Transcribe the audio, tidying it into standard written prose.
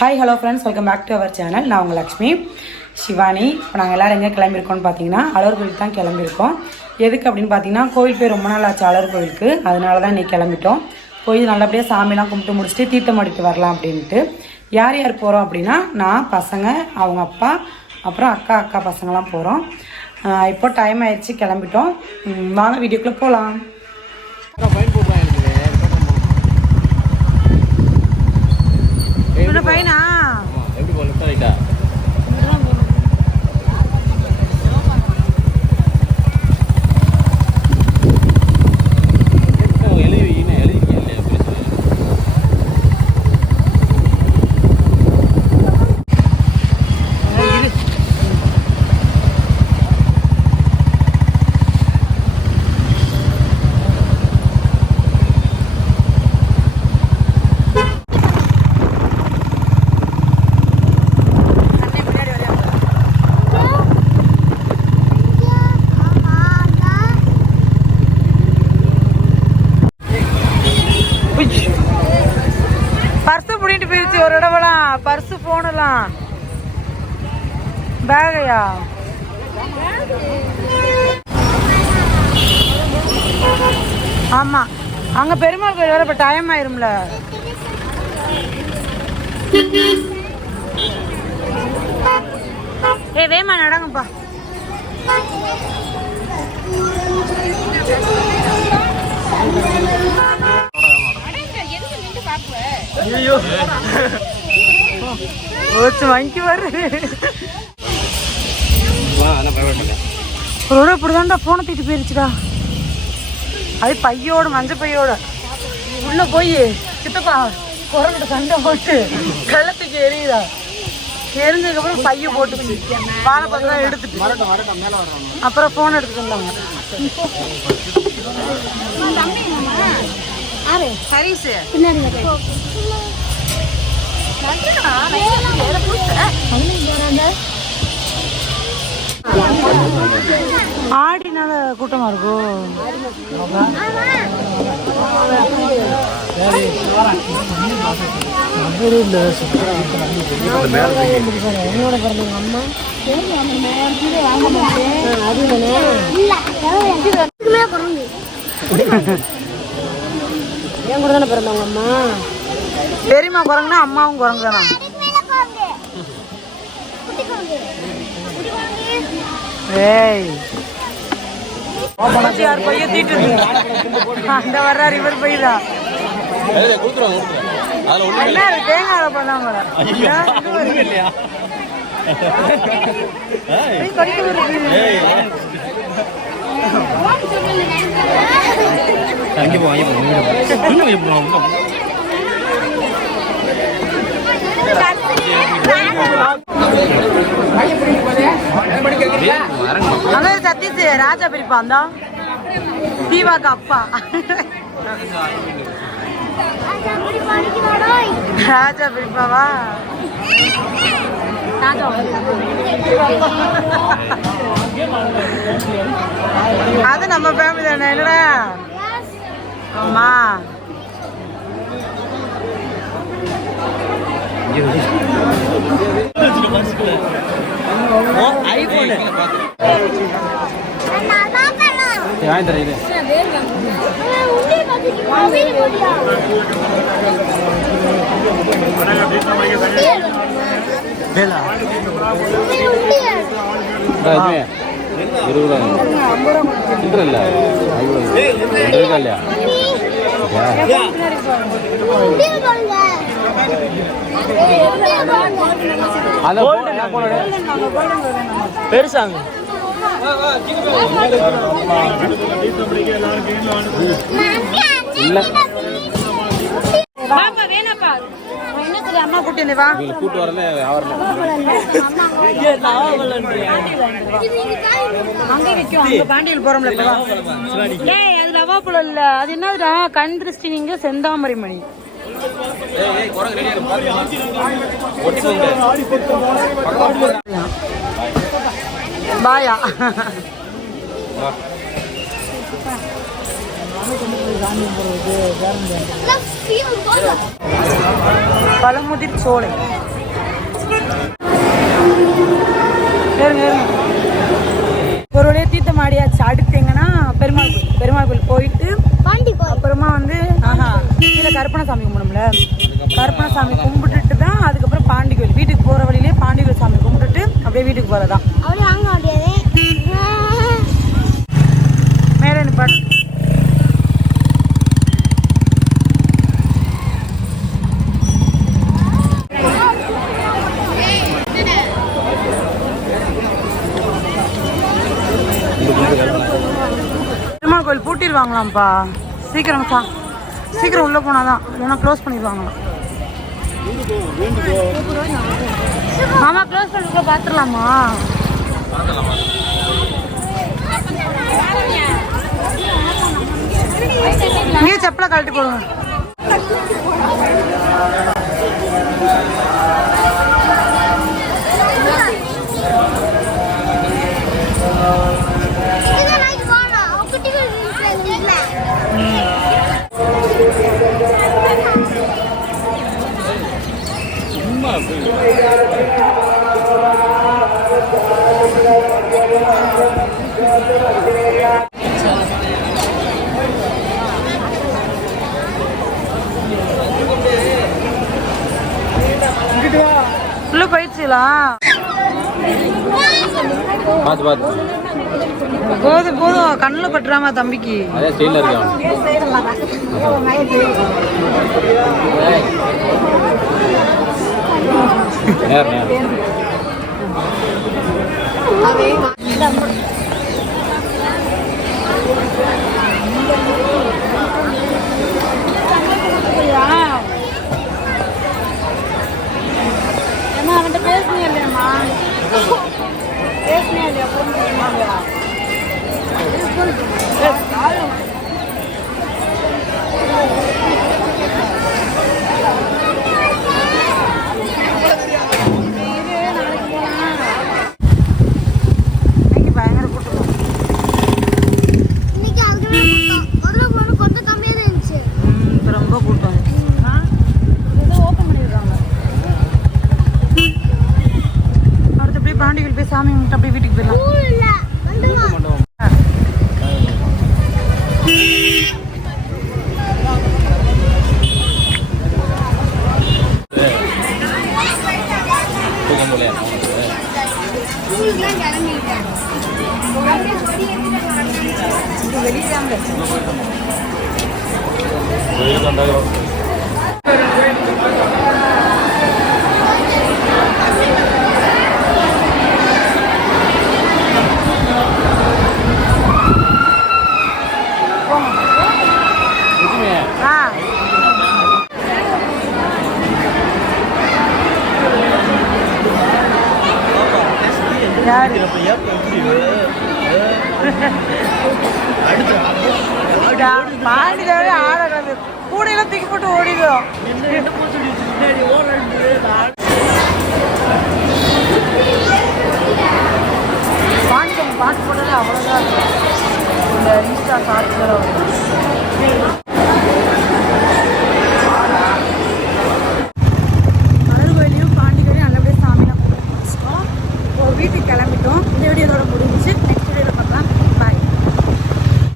Hi hello friends, welcome back to our channel. நான் உங்கள் லக்ஷ்மி சிவானி. இப்போ நாங்கள் எல்லோரும் எங்கே கிளம்பியிருக்கோம்னு பார்த்தீங்கன்னா அழகர் கோயிலுக்கு தான் கிளம்பியிருக்கோம். எதுக்கு அப்படின்னு பார்த்தீங்கன்னா கோயில் போய் ரொம்ப நாள் ஆச்சு அழகர் கோயிலுக்கு, அதனால தான் இன்றைக்கி கிளம்பிட்டோம். போய் நல்லபடியாக சாமிலாம் கும்பிட்டு முடிச்சுட்டு தீர்த்தம் அடிக்க வரலாம் அப்படின்ட்டு. யார் யார் போகிறோம் அப்படின்னா நான், பசங்க, அவங்க அப்பா, அப்புறம் அக்கா பசங்களாம் போகிறோம். இப்போ டைம் ஆயிடுச்சு, கிளம்பிட்டோம். வாங்க வீடியோக்குள்ளே போகலாம். பையனா எப்படி போல பர்ஸ் புடிட்டு போயிருச்சு ஒரு இடவெல்லாம். பர்ஸ் போனலாம் பேகையா ஆமா, அங்க பெருமாள் கோயில் வேற. இப்ப டைம் ஆயிரும்ல. ஏ வேமா நடங்கப்பா. வாங்கி வருது இப்படிதான்டா போன தூக்கிட்டு போயிருச்சுடா. அது பையோட, மஞ்ச பையோட உள்ள போய் சித்தப்பா குரங்கிட்ட சண்டை போட்டு கள்ளத்துக்கு எரியுதா. எரிஞ்சதுக்கப்புறம் பைய போட்டு வாழைப்பழம் எடுத்துட்டு அப்புறம் போன் எடுத்துட்டு வந்தாங்க. ஆடினால கூட்டமா இருக்கும். என் கூட தானே பிறந்தவங்க அம்மா. பெரியம்மா குரங்குனா அம்மாவும் குரங்கு தானா? ஏய் யார் பைய தீட்டு அந்த வர்றாரு, இவர் பையதான். என்ன தேங்காய் பண்ணாம சத்தீஷ் ராஜா பிரிப்பான் தான், தீவாக்கு அப்பா. ராஜா பிரிப்பாவா? அது நம்ம ஃபேமிலி தானே. என்னடா அம்மா பெருசாங்க அம்மா கூட்டி வா கூட்டு வரல. அங்கே வைக்கும், அங்க பாண்டியில் போறோம்ல. ஏய் அது லவாப்பழம் இல்ல, அது என்னதுடா? கண் திருஷ்டி நீங்க செந்தாமரை மணி. பாயா பழமுதிர் சோலை. ஏறுங்க ஏறுங்க. ஒரு வழியாக தீர்த்தம் ஆடியாச்சு. அடுத்து எங்கன்னா பெருமாள் கோயில். பெருமாள் கோயில் போயிட்டு அப்புறமா வந்து கீழே கருப்பணசாமி கும்பிடும்ல, கருப்பணசாமி கும்பிட்டுட்டு தான் அதுக்கப்புறம் பாண்டி கோயில். வீட்டுக்கு போகிற வழியிலே பாண்டி கோயில் சாமி கும்பிட்டுட்டு அப்படியே வீட்டுக்கு போகிறதான். மேலே நிப்பாடு. பெருமாள் கோயில் பூட்டிடுவாங்களாம்ப்பா. சீக்கிரம் உள்ளே போனாதான், இல்லைன்னா க்ளோஸ் பண்ணிடுவாங்களாம். மாமா க்ளோஸ் பண்ணிட்டு பார்த்துடலாமா? இங்கே செப்பலை கழட்டி போடுங்க. உள்ள போயிடுச்சுங்களா? போதும் கண்ணில் பட்டுறாமா தம்பிக்கு. அவன்கிட்ட பேசுனே இல்லையம்மா, பேசுனே இல்லையா? பயங்கர கூட்டம். ரொம்ப கூட்டம். ஓப்பன் பண்ணிடுறாங்க. அடுத்து அப்படியே பாண்டிகள் போய் சாமி கும்பிட்டு அப்படியே வீட்டுக்கு போயிடலாம். பாண்டிதாவே ஆடாது. கூடையெல்லாம் தூக்கி போட்டு ஓடிடும். பாட்டு போட்டது அவ்வளோதான். இந்த இன்ஸ்டா ஷார்ட்ஸ்